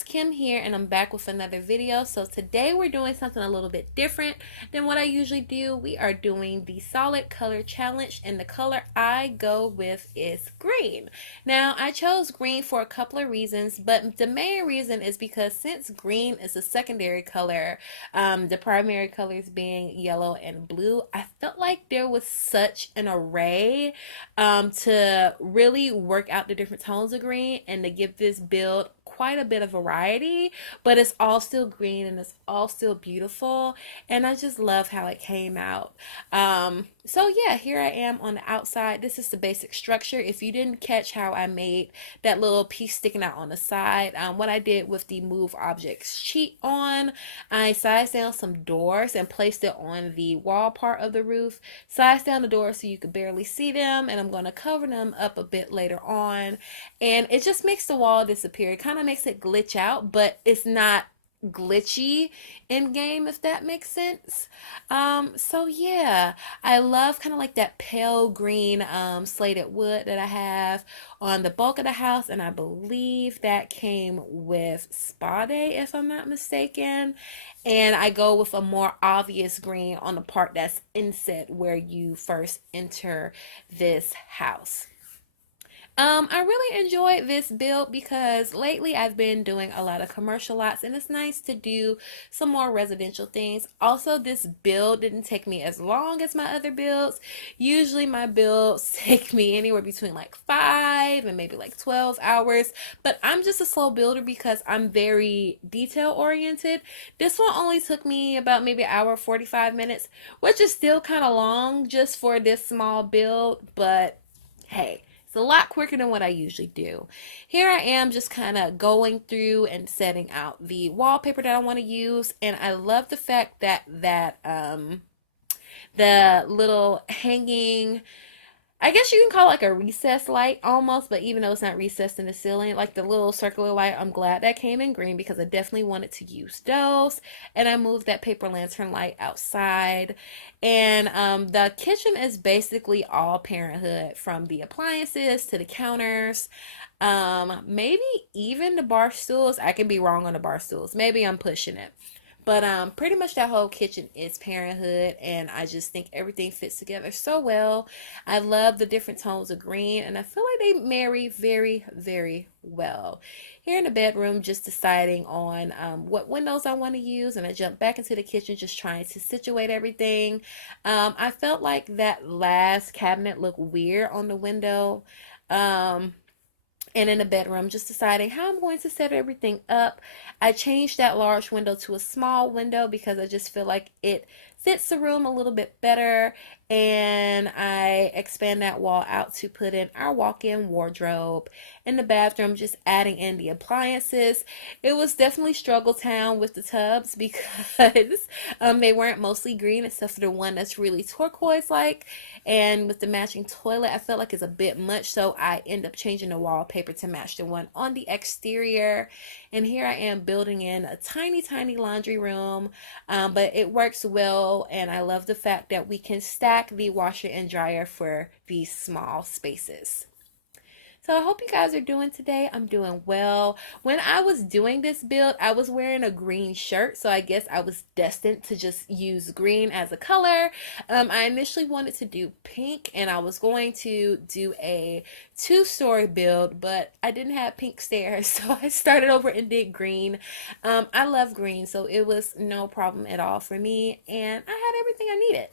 house, Kim here, and I'm back with another video. So today we're doing something a little bit different than what I usually do. We are doing the solid color challenge, and the color I go with is green. Now I chose green for a couple of reasons, but the main reason is because since green is a secondary color, the primary colors being yellow and blue, I felt like there was such an array to really work out the different tones of green and to give this build quite a bit of variety, but it's all still green and it's all still beautiful, and I just love how it came out. So yeah, here I am on the outside. This is the basic structure. If you didn't catch how I made that little piece sticking out on the side, what I did with the move objects cheat on, I sized down some doors and placed it on the wall part of the roof, sized down the doors so you could barely see them, and I'm going to cover them up a bit later on, and it just makes the wall disappear. It kind of makes it glitch out, but it's not glitchy in game, if that makes sense. So yeah, I love kind of like that pale green slated wood that I have on the bulk of the house, and I believe that came with Spa Day if I'm not mistaken, and I go with a more obvious green on the part that's inset where you first enter this house. I really enjoyed this build because lately I've been doing a lot of commercial lots, and it's nice to do some more residential things. Also, this build didn't take me as long as my other builds. Usually my builds take me anywhere between like 5 and maybe like 12 hours, but I'm just a slow builder because I'm very detail oriented. This one only took me about maybe an hour 45 minutes, which is still kind of long just for this small build, but hey, it's a lot quicker than what I usually do. Here I am just kind of going through and setting out the wallpaper that I want to use, and I love the fact that the little hanging, I guess you can call it like a recessed light almost, but even though it's not recessed in the ceiling, like the little circular light, I'm glad that came in green because I definitely wanted to use those. And I moved that paper lantern light outside. And the kitchen is basically all parenthood, from the appliances to the counters. Maybe even the bar stools. I can be wrong on the bar stools. Maybe I'm pushing it. But pretty much that whole kitchen is parenthood, and I just think everything fits together so well. I love the different tones of green, and I feel like they marry very, very well. Here in the bedroom, just deciding on what windows I want to use, and I jumped back into the kitchen just trying to situate everything. I felt like that last cabinet looked weird on the window. And in the bedroom, just deciding how I'm going to set everything up. I changed that large window to a small window because I just feel like it fits the room a little bit better, and I expand that wall out to put in our walk-in wardrobe. In the bathroom, just adding in the appliances. It was definitely struggle town with the tubs because they weren't mostly green except for the one that's really turquoise like, and with the matching toilet I felt like it's a bit much, so I end up changing the wallpaper to match the one on the exterior. And here I am building in a tiny laundry room, but it works well, and I love the fact that we can stack the washer and dryer for these small spaces. So I hope you guys are doing today. I'm doing well. When I was doing this build, I was wearing a green shirt, so I guess I was destined to just use green as a color. I initially wanted to do pink, and I was going to do a two-story build, but I didn't have pink stairs, so I started over and did green. I love green, so it was no problem at all for me, and I had everything I needed.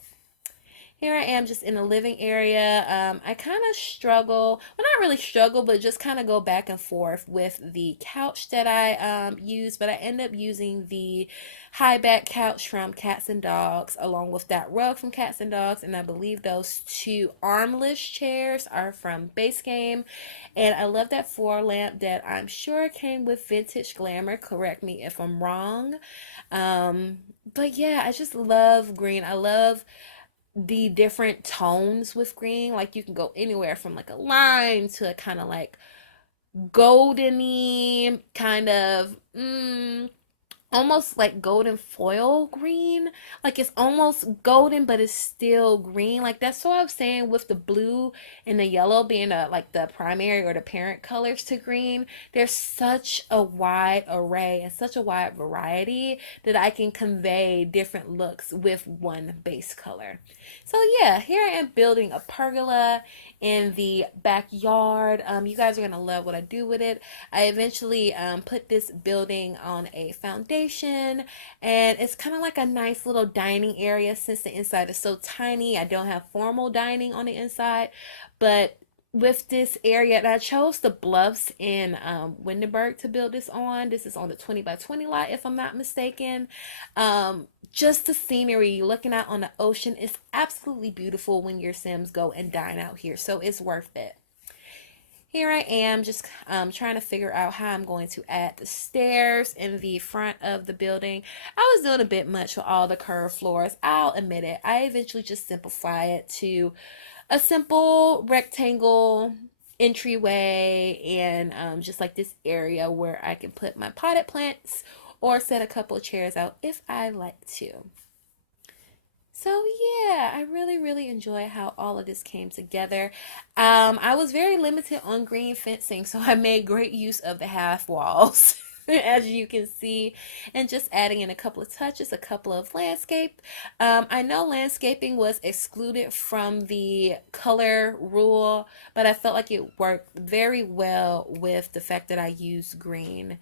Here I am just in the living area. I kind of struggle, well, not really struggle, but just kind of go back and forth with the couch that I use, but I end up using the high back couch from Cats and Dogs along with that rug from Cats and Dogs, and I believe those two armless chairs are from Base Game. And I love that floor lamp that I'm sure came with Vintage Glamour. Correct me if I'm wrong. But yeah, I just love green. I love the different tones with green. Like you can go anywhere from like a lime to a kind of like goldeny kind of almost like golden foil green. Like it's almost golden, but it's still green. Like that's what I'm saying with the blue and the yellow being like the primary or the parent colors to green. There's such a wide array and such a wide variety that I can convey different looks with one base color. So yeah, here I am building a pergola in the backyard. You guys are gonna love what I do with it. I eventually put this building on a foundation, and it's kind of like a nice little dining area since the inside is so tiny. I don't have formal dining on the inside, but with this area, and I chose the bluffs in Windenburg to build this on. This is on the 20 by 20 lot, if I'm not mistaken. Just the scenery looking out on the ocean is absolutely beautiful when your Sims go and dine out here, so it's worth it. Here I am just trying to figure out how I'm going to add the stairs in the front of the building. I was doing a bit much with all the curved floors. I'll admit it. I eventually just simplify it to a simple rectangle entryway and just like this area where I can put my potted plants or set a couple of chairs out if I like to. So yeah, I really enjoy how all of this came together. I was very limited on green fencing, so I made great use of the half walls. As you can see, and just adding in a couple of touches, a couple of landscape. I know landscaping was excluded from the color rule, but I felt like it worked very well with the fact that I used green.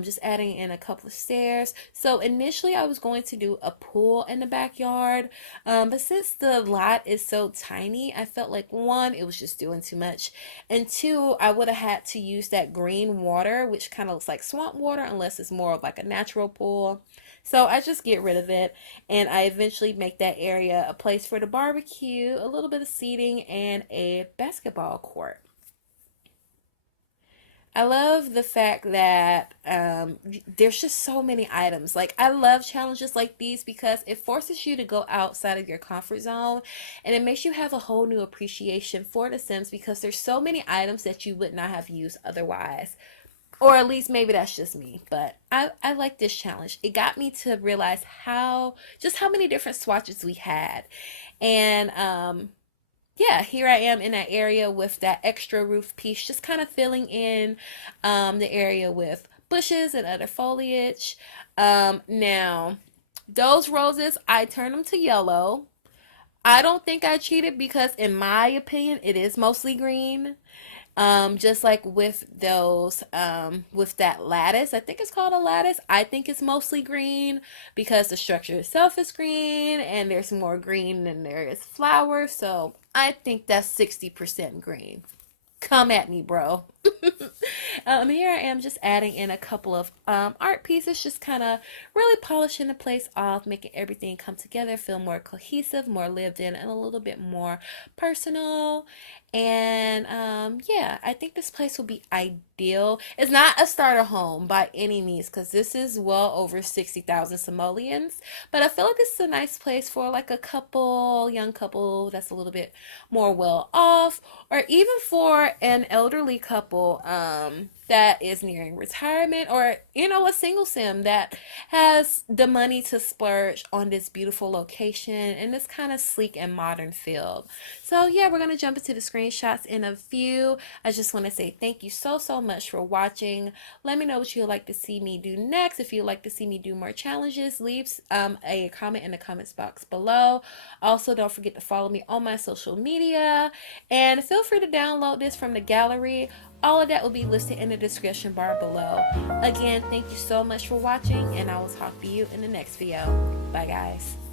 Just adding in a couple of stairs. So initially I was going to do a pool in the backyard, but since the lot is so tiny, I felt like one, it was just doing too much, and two, I would have had to use that green water, which kind of looks like swamp water unless it's more of like a natural pool. So I just get rid of it, and I eventually make that area a place for the barbecue, a little bit of seating, and a basketball court. I love the fact that there's just so many items. Like, I love challenges like these because it forces you to go outside of your comfort zone, and it makes you have a whole new appreciation for The Sims because there's so many items that you would not have used otherwise. Or at least maybe that's just me, but I like this challenge. It got me to realize how many different swatches we had. And yeah, here I am in that area with that extra roof piece, just kind of filling in the area with bushes and other foliage. Now, those roses, I turned them to yellow. I don't think I cheated because in my opinion, it is mostly green. Just like with those, with that lattice, I think it's called a lattice. I think it's mostly green because the structure itself is green and there's more green than there is flowers. So I think that's 60% green. Come at me, bro. Here I am just adding in a couple of art pieces, just kind of really polishing the place off, making everything come together, feel more cohesive, more lived in, and a little bit more personal. And yeah, I think this place will be ideal. It's not a starter home by any means because this is well over 60,000 simoleons, but I feel like this is a nice place for like a couple, young couple that's a little bit more well off, or even for an elderly couple that is nearing retirement, or you know, a single sim that has the money to splurge on this beautiful location and this kind of sleek and modern feel. So yeah, we're gonna jump into the screenshots in a few. I just want to say thank you so much for watching. Let me know what you'd like to see me do next. If you'd like to see me do more challenges, leave a comment in the comments box below. Also, don't forget to follow me on my social media, and feel free to download this from the gallery. All of that will be listed in the description bar below. Again, thank you so much for watching, and I will talk to you in the next video. Bye, guys.